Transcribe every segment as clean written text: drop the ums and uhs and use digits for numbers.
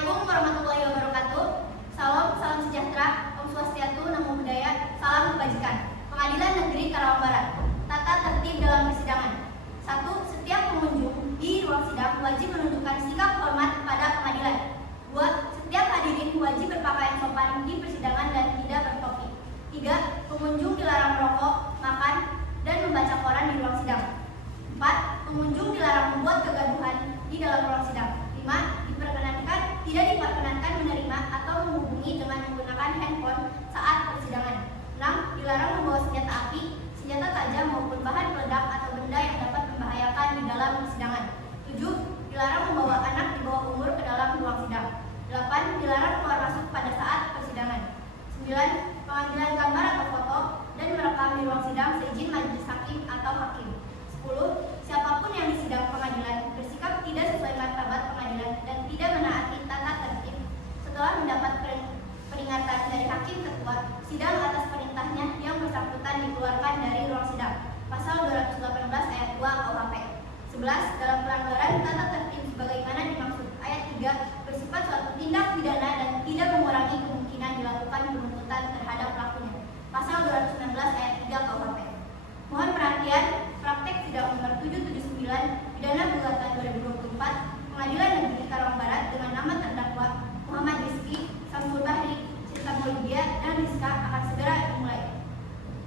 Assalamualaikum warahmatullahi wabarakatuh. Salam sejahtera, Om Swastiastu, Namo Buddhaya, salam kebajikan. Pengadilan Negeri Karawang Barat. Tata tertib dalam persidangan. 1. Setiap pengunjung di ruang sidang wajib menunjukkan sikap hormat pada pengadilan. 2. Setiap hadirin wajib berpakaian sopan di persidangan dan tidak bertopi. 3. Pengunjung dilarang merokok, makan, dan membaca koran di ruang sidang. 4. Pengunjung dilarang membuat kegaduhan di dalam ruang sidang. 5. Tidak diperkenankan menerima atau menghubungi dengan menggunakan handphone saat persidangan. 6. Dilarang membawa senjata api, senjata tajam maupun bahan peledak atau benda yang dapat membahayakan di dalam persidangan. 7. Dilarang membawa anak di bawah umur ke dalam ruang sidang. 8. Dilarang keluar masuk pada saat persidangan. 9. Pengambilan gambar atau foto dan merekam di ruang sidang seizin majelis hakim atau hakim. 10. Siapapun yang disidang pengadilan bersikap tidak sesuai martabat pengadilan dan tidak menaati tata tertib. Setelah mendapat peringatan dari hakim ketua, sidang atas perintahnya yang bersangkutan dikeluarkan dari ruang sidang. Pasal 218 ayat 2 KUHP. 11. Dalam pelanggaran tata tertib sebagaimana dimaksud ayat 3 bersifat suatu tindak pidana dan tidak mengurangi kemungkinan dilakukan penuntutan terhadap pelakunya. Pasal 219 ayat 3 KUHP. Mohon perhatian, praktek sidang nomor 779 pidana gugatan 2024 Pengadilan Negeri Karawang Barat dengan nama terdakwa Muhammad Rizky, Samsul Bahri, Cinta Maulidiyah, dan Rizka akan segera dimulai.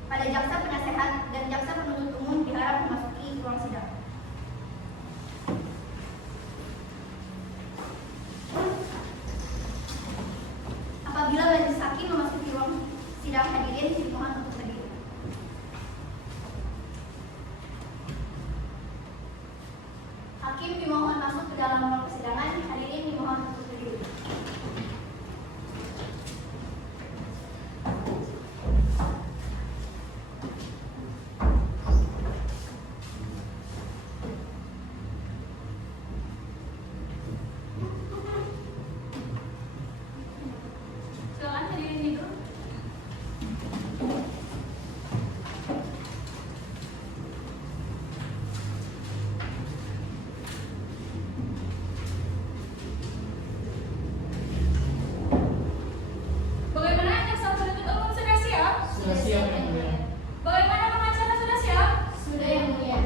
Pada jaksa penasehat dan jaksa penuntut umum diharap memasuki ruang sidang. Apabila majelis hakim memasuki ruang sidang, hadirin dimohon untuk berdiri. Hakim dimohon masuk ke dalam ruang persidangan. Hadirin dimohon untuk berdiri. Silakan hadirin duduk. Bagaimana pengacara sudah siap? Sudah, Yang Mulia.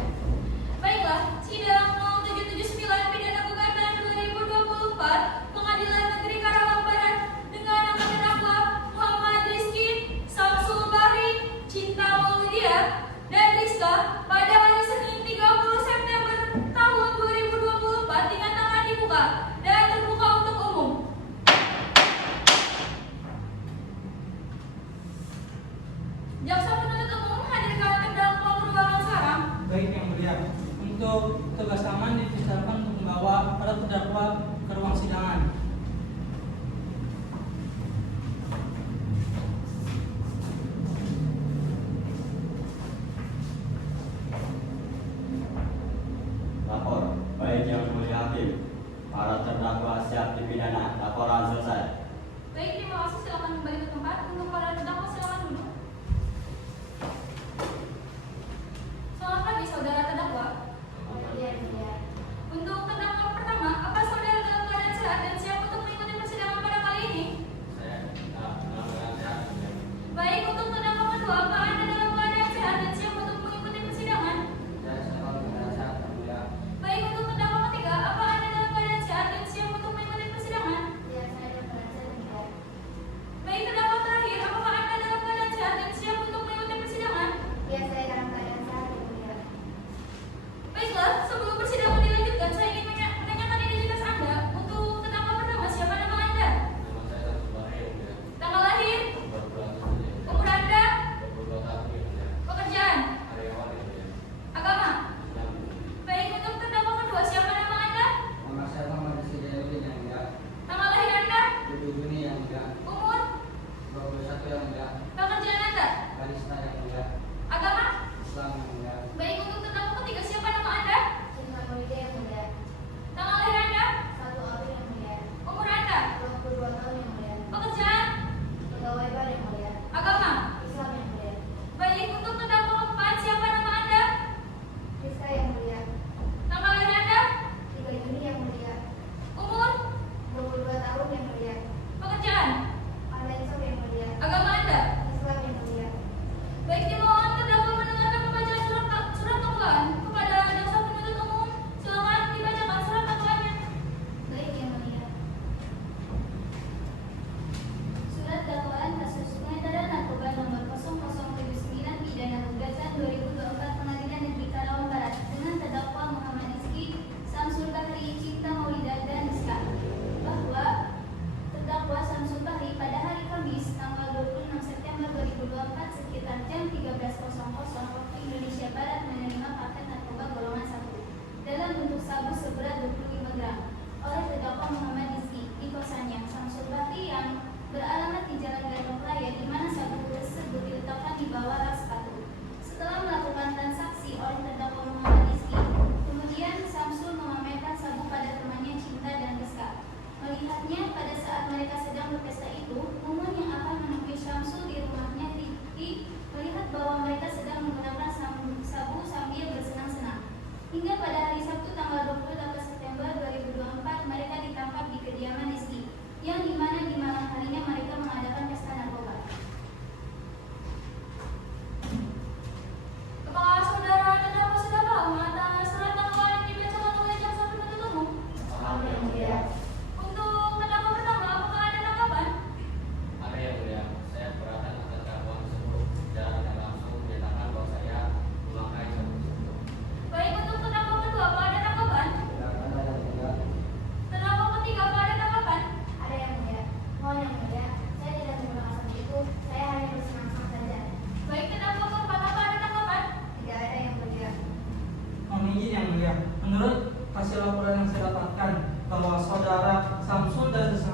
Baiklah, sidang 0779 pidana gugatan 2024 Pengadilan Negeri Karawang Barat dengan nama terdakwa Muhammad Rizky, Samsul Bahri, Cinta Maulidiyah, dan Rizka pada hari Senin 30 September tahun 2024 dinyatakan dibuka dan terbuka untuk umum. Jaksa penuntut umum hadirkan terdakwa ke ruangan sarang. Baik, Yang Mulia. Untuk tugas aman dipersilakan untuk membawa para terdakwa ke ruang sidangan. Lapor. Baik, Yang Mulia Hakim. Para terdakwa siap dipidana. Laporan selesai. Baik, terima kasih. Silakan kembali ke tempat. Untuk para terdakwa silakan duduk. Selamat pagi, saudara terdakwa. Untuk terdakwa pertama, apa saudara dalam keadaan sehat dan siap untuk mengikuti persidangan pada kali ini? Baik, untuk terdakwa kedua, apa Anda dalam keadaan sehat dan siap untuk mengikuti persidangan? Baik, untuk terdakwa ketiga, apa Anda dalam keadaan sehat dan siap untuk mengikuti persidangan?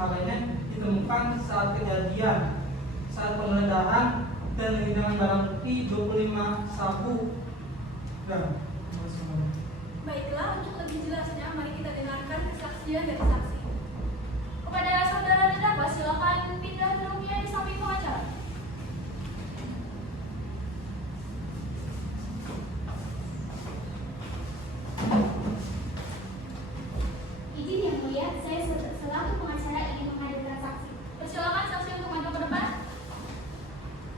tersangka lainnya ditemukan saat kejadian, saat penggeledahan dan dengan barang bukti 25 sabu gram. Baiklah, untuk lebih jelasnya, mari kita dengarkan kesaksian dari saksi. Kepada saudara terdakwa, silakan pindah duduknya di samping pengacara. Izin yang mulia, saya selaku pengacara ingin menghadirkan saksi. Persilakan saksi untuk maju ke depan.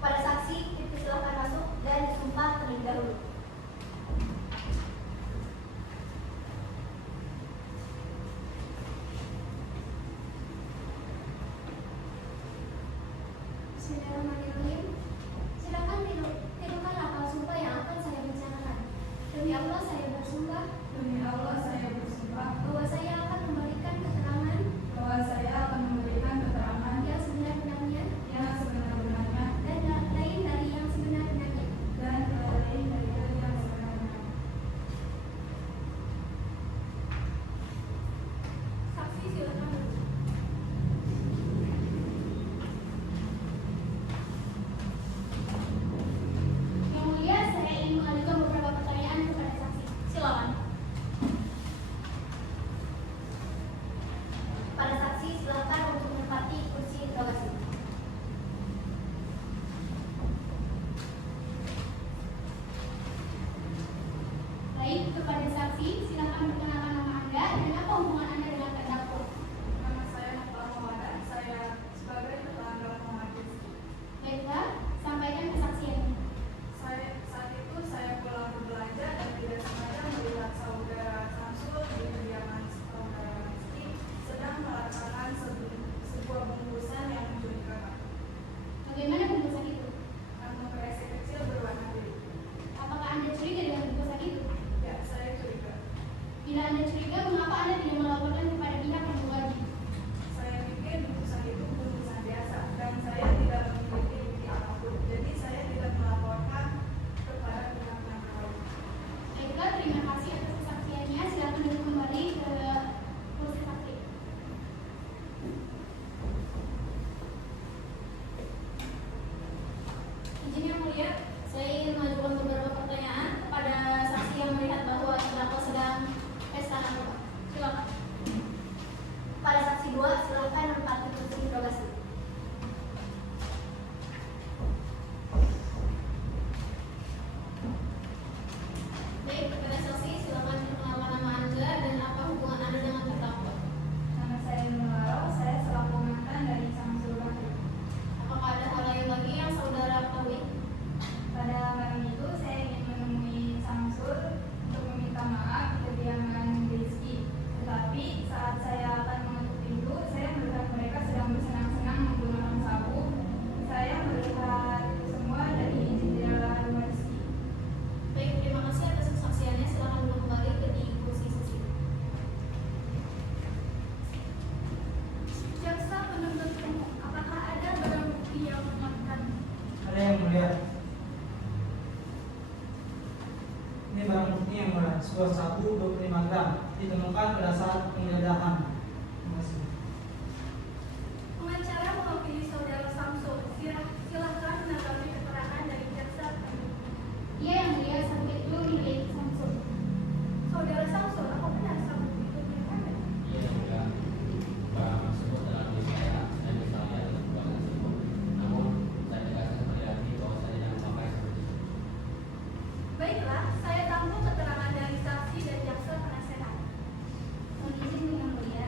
Para saksi dipersilakan masuk dan disumpah terlebih dahulu. Bismillahirrahmanirrahim. Silakan tidurkan lafal sumpah yang akan saya bacakan. Demi Allah saya bersumpah Demi Allah, saya bersumpah bahwa saya akan memberikan keterangan bahwa saya akan memberikan keterangan yang sebenar-benarnya yang sebenar-benarnya dan lain dari yang sebenar-benarnya. dan lain dari yang sebenar-benarnya. Saksi silakan duduk. Yang mulia, saya ingin mengajukan beberapa pertanyaan kepada saksi. Silakan. Para saksi silakan untuk menempati kursi interogasi. Baik, kepada saksi silakan perkenalkan nama Anda dan apa hubungan Anda dengan terdakwa. Nama saya Nopal Maulana, saya sebagai tetangga Muhammad Rizky. Baiklah, sampaikan kesaksiannya. Saat itu saya pulang berbelanja dan tidak sengaja melihat saudara Samsul di kediaman saudara Rizky sedang melakukan sebuah bungkusan yang mencurigakan. Bagaimana bungkusan itu? Kantong kresek kecil berwarna biru. Apakah Anda curiga dengan bungkusan itu? Ya, saya curiga. Bila Anda curiga, mengapa Anda tidak melaporkan kepada pihak yang berwajib? Saya pikir bungkusan itu bungkusan biasa dan saya tidak memiliki bukti apapun. Jadi saya tidak melaporkan kepada pihak yang berwajib. Baiklah, terima kasih atas kesaksiannya. Silakan duduk kembali ke kursi saksi. Izin yang mulia, saya ingin mengajukan beberapa pertanyaan kepada saksi yang melihat bahwa terdakwa sedang pesta narkoba. Silakan. Pada saksi 2, silakan menempati kursi interogasi. Baik, kepada saksi silakan perkenalkan nama Anda dan apa hubungan Anda dengan terdakwa. Nama saya Nurul, saya selaku mantan dari Samsul Bakri. Apakah ada hal lain lagi yang saudara ketahui? Pada malam itu saya ingin menemui Samsul untuk meminta maaf di kediaman Rizky. Tetapi saat saya akan mengetuk pintu, saya melihat mereka sedang bersenang-senang menggunakan sabu. Saya melihat itu semua dari jendela rumah Rizky. Baik, terima kasih atas kesaksiannya. Silakan duduk kembali ke di kursi saksi. Jaksa penuntut umum, apakah ada barang bukti yang menguatkan? Ada yang mulia. Ini barang bukti yang mulia, sebuah sabu 25 gram ditemukan pada saat penggeledahan. Terima kasih. Pengacara mewakili saudara Samsul. Silahkan menanggapi keterangan dari jaksa penuntut. Iya yang mulia, sabu itu milik Samsul. Saudara Samsul, apa benar sabu itu milik Anda? Iya, enggak. Barang tersebut dalam diri saya bisa lihat dalam ruangan tersebut. Namun, saya tegaskan sekali lagi bahwa saya tidak memakai seperti itu. Baiklah, saya tampung keterangan dari saksi dan jaksa penasehat. Mohon izin yang mulia,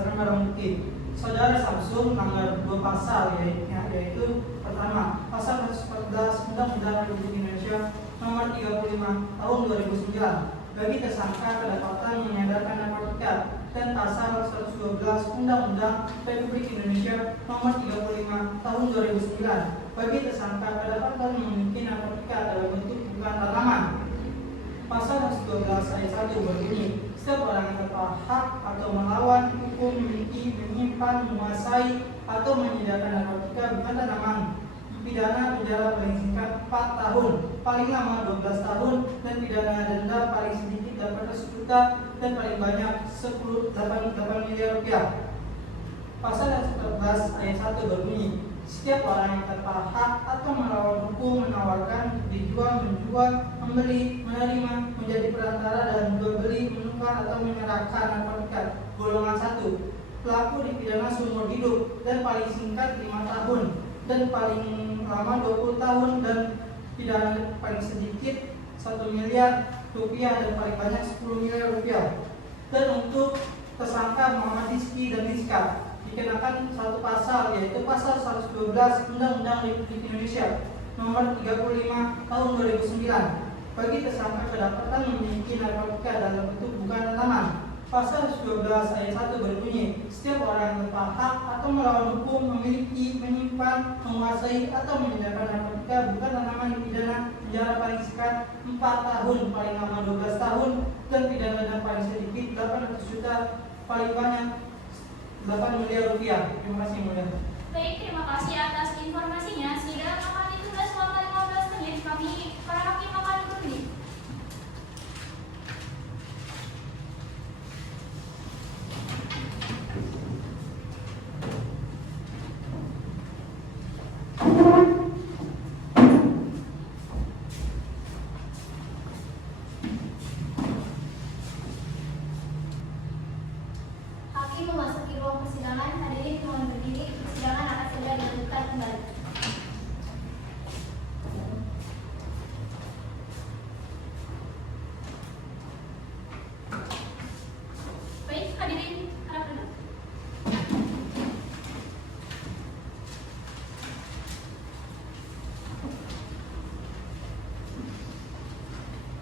berdasarkan barang bukti. Saudara Samsul melanggar 2 pasal, yaitu pertama, pasal 114 Undang-Undang Republik Indonesia Nomor 35 Tahun 2009 bagi tersangka kedapatan mengedarkan narkotika, dan pasal 112 Undang-Undang Republik Indonesia Nomor 35 Tahun 2009 bagi tersangka kedapatan memiliki narkotika dalam bentuk bukan tanaman. Pasal 112 ayat 1 berbunyi, setiap orang yang berhak atau melawan hukum memiliki, menyimpan, menguasai, atau menyediakan narkotika bukan tanaman pidana penjara paling singkat 4 tahun, paling lama 12 tahun, dan pidana denda paling sedikit 800 juta dan paling banyak 88 miliar rupiah. Pasal 114 ayat 1 berbunyi, setiap orang yang tanpa hak atau melawan hukum menawarkan, dijual, menjual, membeli, menerima, menjadi perantara dan jual beli, menukar atau menyerahkan narkotika golongan 1, pelaku dipidana seumur hidup dan paling singkat 5 tahun dan paling lama 20 tahun, dan pidana paling sedikit 1 miliar rupiah dan paling banyak 10 miliar rupiah. Dan untuk tersangka Muhammad Rizky dan Rizka dikenakan satu pasal, yaitu pasal 112 Undang-Undang Republik Indonesia Nomor 35 Tahun 2009 bagi tersangka kedapatan memiliki narkotika dalam bentuk bukan tanaman. Pasal 12 ayat 1 berbunyi, setiap orang yang tanpa hak atau melawan hukum memiliki, menyimpan, menguasai, atau menyediakan narkotika bukan tanaman dipidana penjara paling singkat 4 tahun, paling lama 12 tahun, dan pidana denda paling sedikit 800 juta, paling banyak 8 miliar rupiah. Terima kasih, Mulia. Baik, terima kasih atas informasinya. Sidang akan ditunda selama 15 menit. Kami para hakim akan berunding. Hakim memasuki ruang persidangan. Hadirin mohon berdiri. Persidangan akan segera dilanjutkan kembali. Baik, hadirin harap duduk.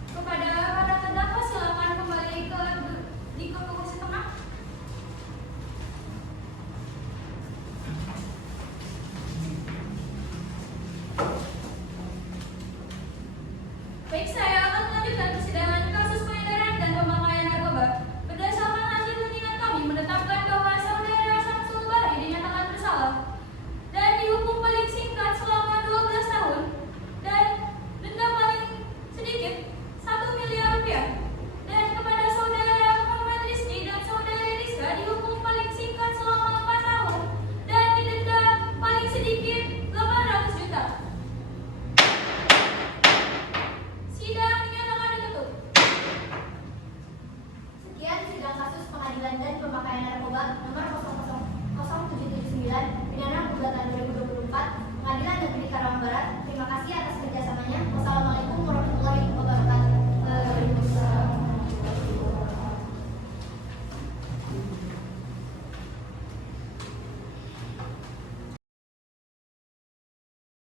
Kepada para terdakwa silakan kembali di kursi tengah. Baik, saya akan melanjutkan persidangan kasus peredaran dan pemakaian narkoba. Berdasarkan hasil rundingan kami menetapkan bahwa saudara Samsul Bahri dinyatakan bersalah dan dihukum paling singkat selama 12 tahun dan denda paling sedikit 1 miliar rupiah. Dan kepada saudara Muhammad Rizky dan saudara Rizka dihukum paling singkat selama 4 tahun dan didenda paling sedikit 800 juta. Sidang dinyatakan ditutup. Sekian sidang kasus pengadilan dan pemakaian narkoba nomor 00779 pidana gugatan 2024 Pengadilan Negeri Karawang Barat. Terima kasih atas